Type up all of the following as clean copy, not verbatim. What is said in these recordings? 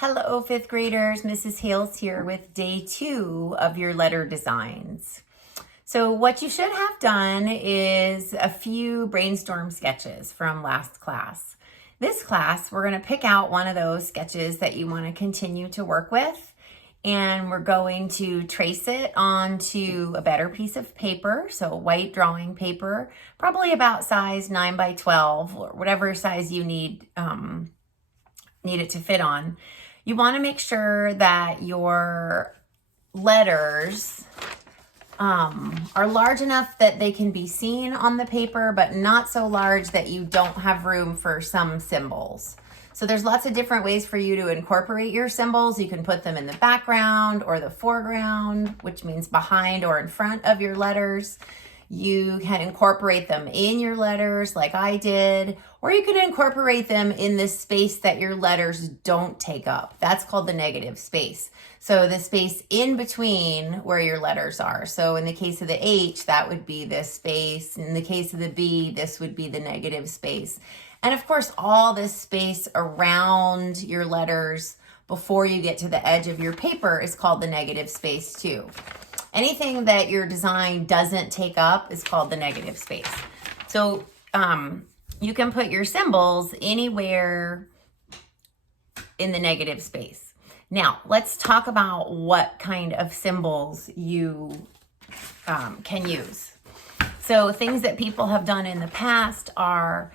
Hello, fifth graders. Mrs. Hales here with day 2 of your letter designs. So what you should have done is a few brainstorm sketches from last class. This class, we're going to pick out one of those sketches that you want to continue to work with, and we're going to trace it onto a better piece of paper, so white drawing paper, probably about size 9 by 12, or whatever size you need it to fit on. You want to make sure that your letters are large enough that they can be seen on the paper, but not so large that you don't have room for some symbols. So there's lots of different ways for you to incorporate your symbols. You can put them in the background or the foreground, which means behind or in front of your letters. You can incorporate them in your letters like I did, or you can incorporate them in the space that your letters don't take up. That's called the negative space. So the space in between where your letters are. So in the case of the H, that would be this space. In the case of the B, this would be the negative space. And of course, all this space around your letters before you get to the edge of your paper is called the negative space too. Anything that your design doesn't take up is called the negative space. So you can put your symbols anywhere in the negative space. Now, let's talk about what kind of symbols you can use. So things that people have done in the past are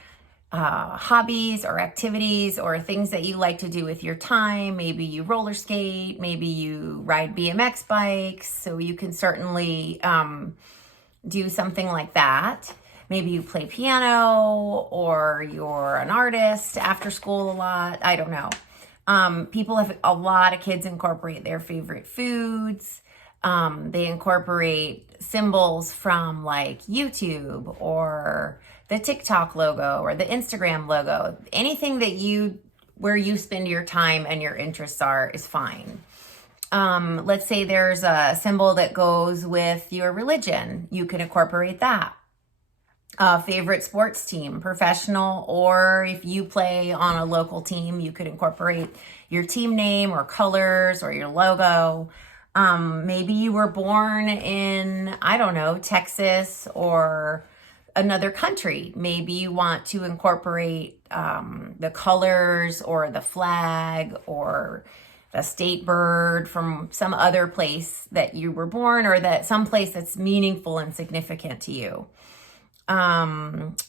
hobbies or activities or things that you like to do with your time. Maybe you roller skate, maybe you ride BMX bikes. So you can certainly do something like that. Maybe you play piano or you're an artist after school a lot. I don't know. People have, a lot of kids incorporate their favorite foods. They incorporate symbols from like YouTube or the TikTok logo or the Instagram logo. Anything that where you spend your time and your interests are is fine. Let's say there's a symbol that goes with your religion. You can incorporate that. Favorite sports team, professional, or if you play on a local team, you could incorporate your team name or colors or your logo. Maybe you were born in, I don't know, Texas or another country. Maybe you want to incorporate the colors or the flag or the state bird from some other place that you were born, or that some place that's meaningful and significant to you.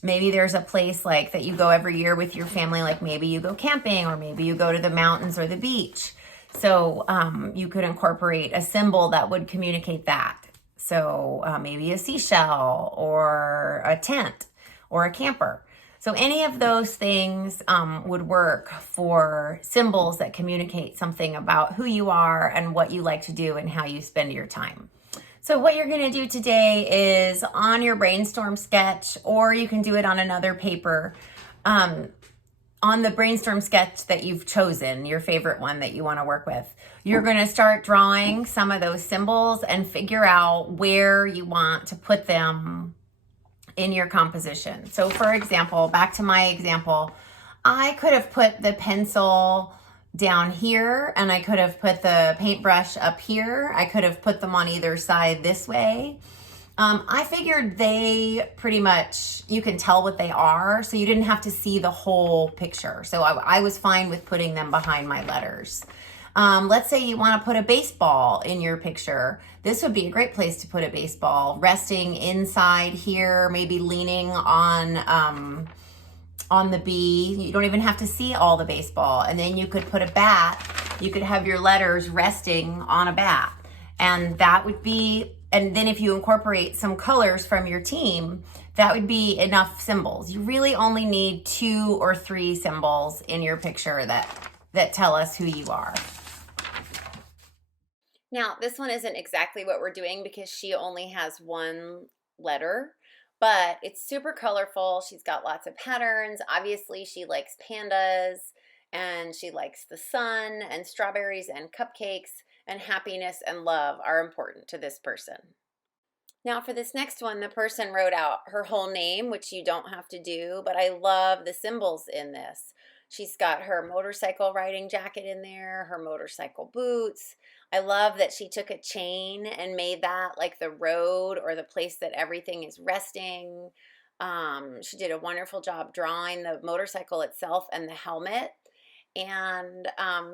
Maybe there's a place like that you go every year with your family, like maybe you go camping or maybe you go to the mountains or the beach. So you could incorporate a symbol that would communicate that. So maybe a seashell or a tent or a camper. So any of those things would work for symbols that communicate something about who you are and what you like to do and how you spend your time. So what you're going to do today is on your brainstorm sketch, or you can do it on another paper, on the brainstorm sketch that you've chosen, your favorite one that you want to work with. You're going to start drawing some of those symbols and figure out where you want to put them in your composition. So for example, back to my example, I could have put the pencil down here and I could have put the paintbrush up here. I could have put them on either side this way. I figured they pretty much, you can tell what they are, so you didn't have to see the whole picture. So I was fine with putting them behind my letters. Let's say you want to put a baseball in your picture. This would be a great place to put a baseball, resting inside here, maybe leaning on the B. You don't even have to see all the baseball. And then you could put a bat. You could have your letters resting on a bat. And that would be, and then if you incorporate some colors from your team, that would be enough symbols. You really only need 2 or 3 symbols in your picture that tell us who you are. Now, this one isn't exactly what we're doing because she only has 1 letter, but it's super colorful. She's got lots of patterns. Obviously, she likes pandas, and she likes the sun, and strawberries and cupcakes, and happiness and love are important to this person. Now for this next one, the person wrote out her whole name, which you don't have to do, but I love the symbols in this. She's got her motorcycle riding jacket in there, her motorcycle boots. I love that she took a chain and made that like the road or the place that everything is resting. She did a wonderful job drawing the motorcycle itself and the helmet. And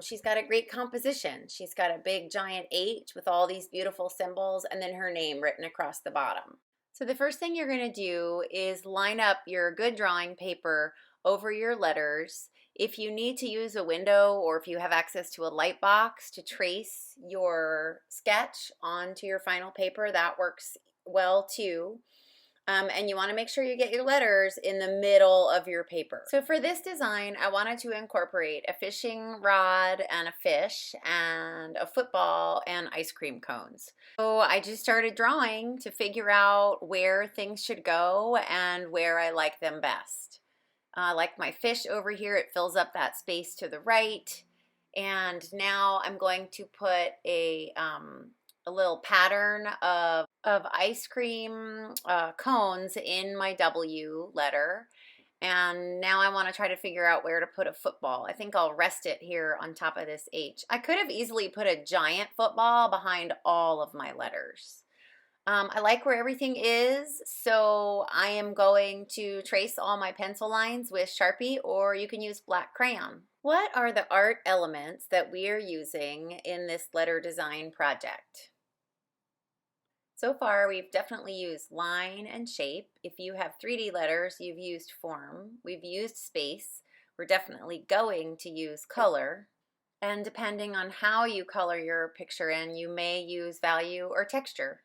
she's got a great composition. She's got a big giant H with all these beautiful symbols and then her name written across the bottom. So the first thing you're going to do is line up your good drawing paper over your letters. If you need to use a window or if you have access to a light box to trace your sketch onto your final paper, that works well too. And you want to make sure you get your letters in the middle of your paper. So for this design, I wanted to incorporate a fishing rod and a fish and a football and ice cream cones. So I just started drawing to figure out where things should go and where I like them best. Like my fish over here, it fills up that space to the right. And now I'm going to put a little pattern of ice cream cones in my W letter. And now I want to try to figure out where to put a football. I think I'll rest it here on top of this H. I could have easily put a giant football behind all of my letters. I like where everything is, so I am going to trace all my pencil lines with Sharpie, or you can use black crayon. What are the art elements that we are using in this letter design project? So far, we've definitely used line and shape. If you have 3D letters, you've used form. We've used space. We're definitely going to use color. And depending on how you color your picture in, you may use value or texture.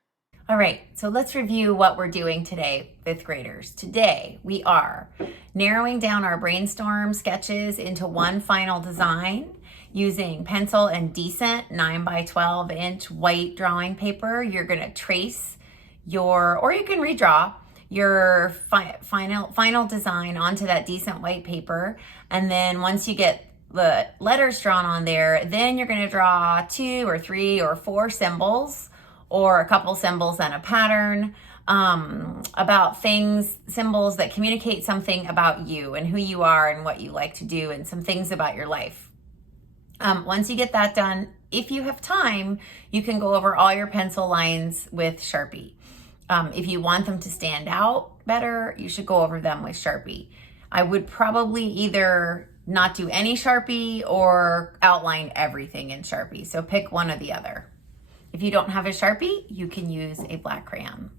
All right, so let's review what we're doing today, fifth graders. Today, we are narrowing down our brainstorm sketches into one final design using pencil and decent 9 by 12 inch white drawing paper. You're gonna trace or you can redraw your final design onto that decent white paper. And then once you get the letters drawn on there, then you're gonna draw 2 or 3 or 4 symbols, or a couple symbols and a pattern about symbols that communicate something about you and who you are and what you like to do and some things about your life. Once you get that done, if you have time, you can go over all your pencil lines with Sharpie. If you want them to stand out better, you should go over them with Sharpie. I would probably either not do any Sharpie or outline everything in Sharpie. So pick one or the other. If you don't have a Sharpie, you can use a black crayon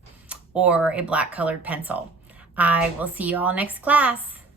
or a black colored pencil. I will see you all next class.